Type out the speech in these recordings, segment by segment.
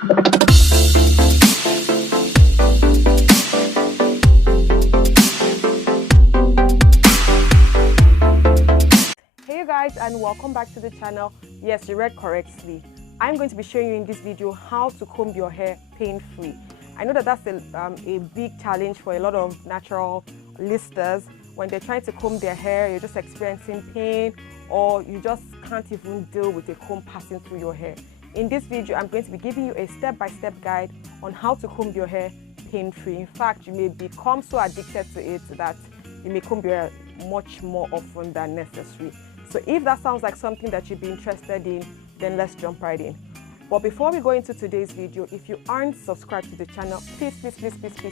Hey guys, and welcome back to the channel. Yes, you read correctly. I'm going to be showing you in this video how to comb your hair pain-free. I know that that's a big challenge for a lot of natural listeners. When they're trying to comb their hair, you're just experiencing pain, or you just can't even deal with a comb passing through your hair. In this video, I'm going to be giving you a step-by-step guide on how to comb your hair pain-free. In fact, you may become so addicted to it that you may comb your hair much more often than necessary. So if that sounds like something that you'd be interested in, then let's jump right in. But before we go into today's video, if you aren't subscribed to the channel, please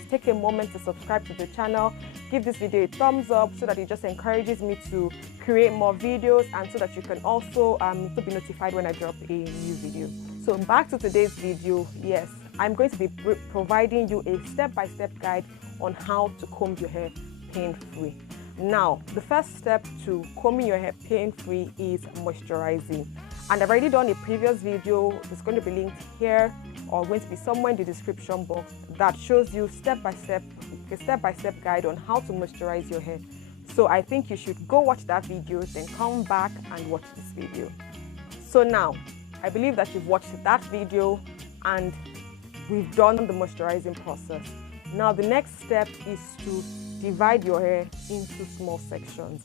take a moment to subscribe to the channel. Give this video a thumbs up so that it just encourages me to create more videos, and so that you can also be notified when I drop a new video. So back to today's video. Yes, I'm going to be providing you a step-by-step guide on how to comb your hair pain-free. Now, the first step to combing your hair pain-free is moisturizing. And I've already done a previous video. It's going to be linked here or going to be somewhere in the description box that shows you a step-by-step guide on how to moisturize your hair. So I think you should go watch that video, then come back and watch this video. So now, I believe that you've watched that video and we've done the moisturizing process. Now, the next step is to divide your hair into small sections.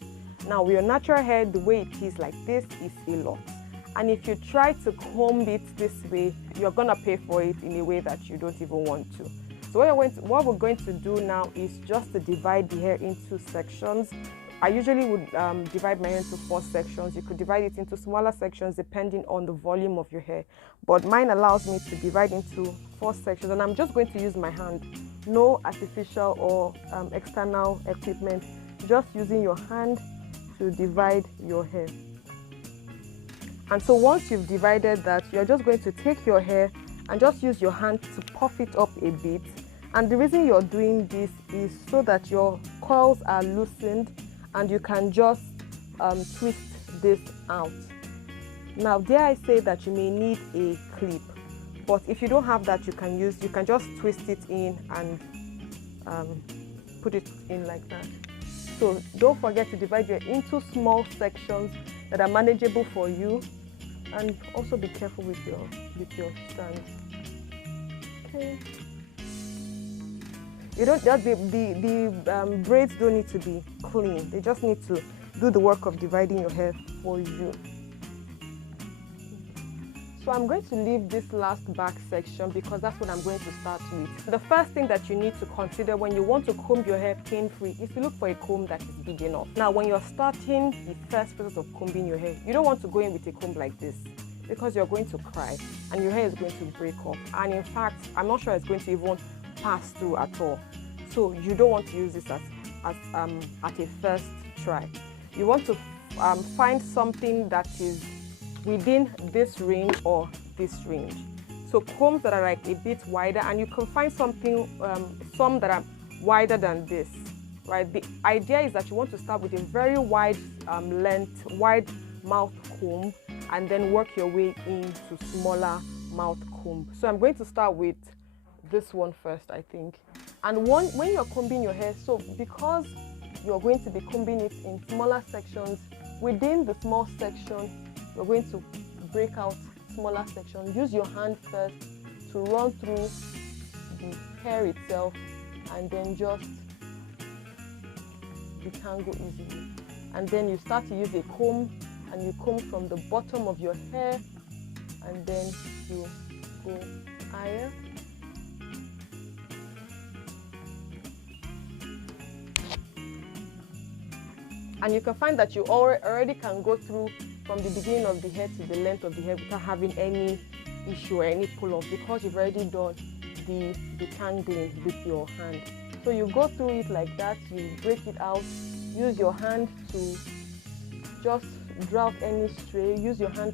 Now, with your natural hair, the way it is like this is a lot. And if you try to comb it this way, you're gonna pay for it in a way that you don't even want to. So what we're going to do now is just to divide the hair into sections. I usually would divide my hair into 4 sections. You could divide it into smaller sections depending on the volume of your hair. But mine allows me to divide into 4 sections, and I'm just going to use my hand. No artificial or external equipment, just using your hand to divide your hair. And so once you've divided that, you're just going to take your hair and just use your hand to puff it up a bit. And the reason you're doing this is so that your coils are loosened and you can just twist this out. Now, dare I say that you may need a clip, but if you don't have that, you can just twist it in and put it in like that. So don't forget to divide your hair into small sections that are manageable for you, and also be careful with your strands. Okay. You don't just the braids don't need to be clean. They just need to do the work of dividing your hair for you. So I'm going to leave this last back section because that's what I'm going to start with. The first thing that you need to consider when you want to comb your hair pain-free is to look for a comb that is big enough. Now, when you're starting the first process of combing your hair, you don't want to go in with a comb like this because you're going to cry and your hair is going to break up. And in fact, I'm not sure it's going to even pass through at all. So you don't want to use this at a first try. You want to find something that is within this range or this range. So combs that are like a bit wider, and you can find some that are wider than this, right? The idea is that you want to start with a very wide wide mouth comb, and then work your way into smaller mouth comb. So I'm going to start with this one first, I think. And when you're combing your hair, so because you're going to be combing it in smaller sections, within the small section, you're going to break out smaller sections. Use your hand first to run through the hair itself, and then just detangle easily. And then you start to use a comb, and you comb from the bottom of your hair, and then you go higher. And you can find that you already can go through from the beginning of the hair to the length of the hair without having any issue or any pull-off, because you've already done the detangling with your hand. So you go through it like that, you break it out, use your hand to just draw out any stray, use your hand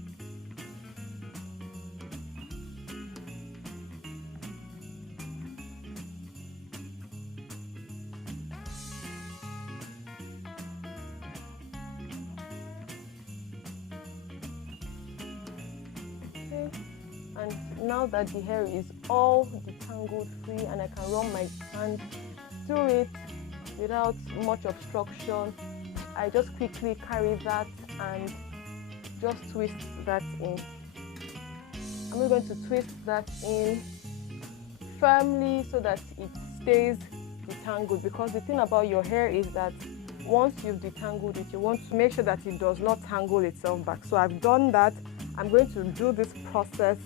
and now that the hair is all detangled free and I can run my hand through it without much obstruction, I just quickly carry that and just twist that in. I'm going to twist that in firmly so that it stays detangled, because the thing about your hair is that once you've detangled it, you want to make sure that it does not tangle itself back. So I've done that. I'm going to do this process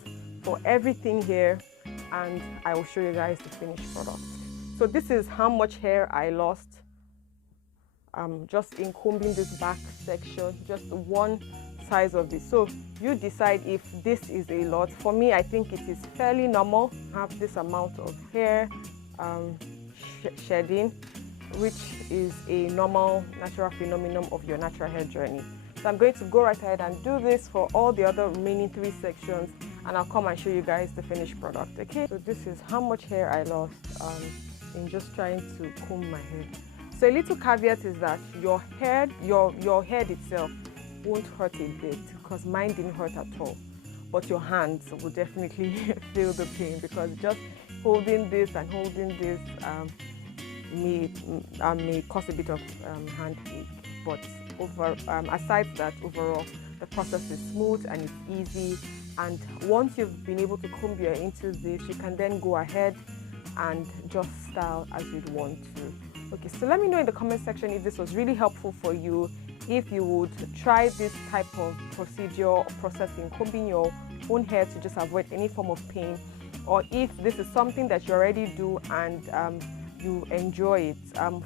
for everything here and I will show you guys the finished product. So this is how much hair I lost just in combing this back section, just one size of this. So you decide if this is a lot. For me, I think it is fairly normal. I have this amount of hair shedding, which is a normal natural phenomenon of your natural hair journey. So I'm going to go right ahead and do this for all the other remaining 3 sections, and I'll come and show you guys the finished product. Okay, so this is how much hair I lost in just trying to comb my hair. So a little caveat is that your head itself won't hurt a bit, because mine didn't hurt at all, but your hands will definitely feel the pain, because just holding this and holding this may cause a bit of hand ache. But aside that, overall the process is smooth and it's easy, and once you've been able to comb your hair into this, you can then go ahead and just style as you'd want to. Okay, so let me know in the comment section if this was really helpful for you, if you would try this type of procedure or process in combing your own hair to just avoid any form of pain, or if this is something that you already do and you enjoy it.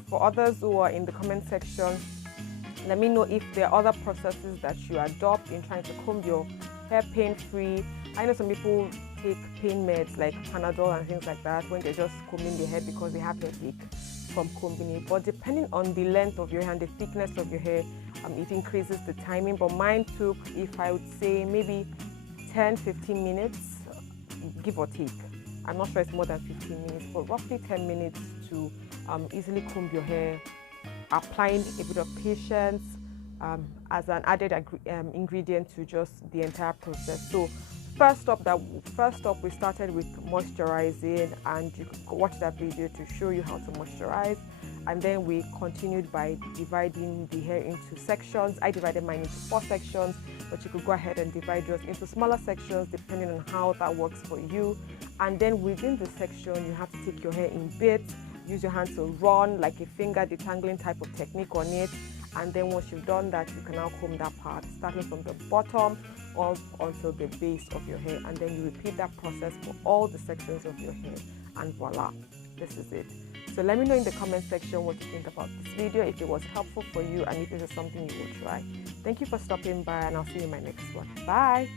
For others who are in the comment section, let me know if there are other processes that you adopt in trying to comb your hair pain-free. I know some people take pain meds like Panadol and things like that when they're just combing their hair because they have headache from combing it. But depending on the length of your hair and the thickness of your hair, it increases the timing. But mine took, if I would say, maybe 10-15 minutes, give or take. I'm not sure it's more than 15 minutes, but roughly 10 minutes to easily comb your hair, applying a bit of patience as an added ingredient to just the entire process. So first up we started with moisturizing, and you can watch that video to show you how to moisturize. And then we continued by dividing the hair into sections. I divided mine into 4 sections, but you could go ahead and divide yours into smaller sections depending on how that works for you. And then within the section, you have to take your hair in bits, use your hand to run like a finger detangling type of technique on it. And then once you've done that, you can now comb that part, starting from the bottom up until the base of your hair. And then you repeat that process for all the sections of your hair, and voila, this is it. So let me know in the comment section what you think about this video, if it was helpful for you and if this is something you will try. Thank you for stopping by, and I'll see you in my next one. Bye!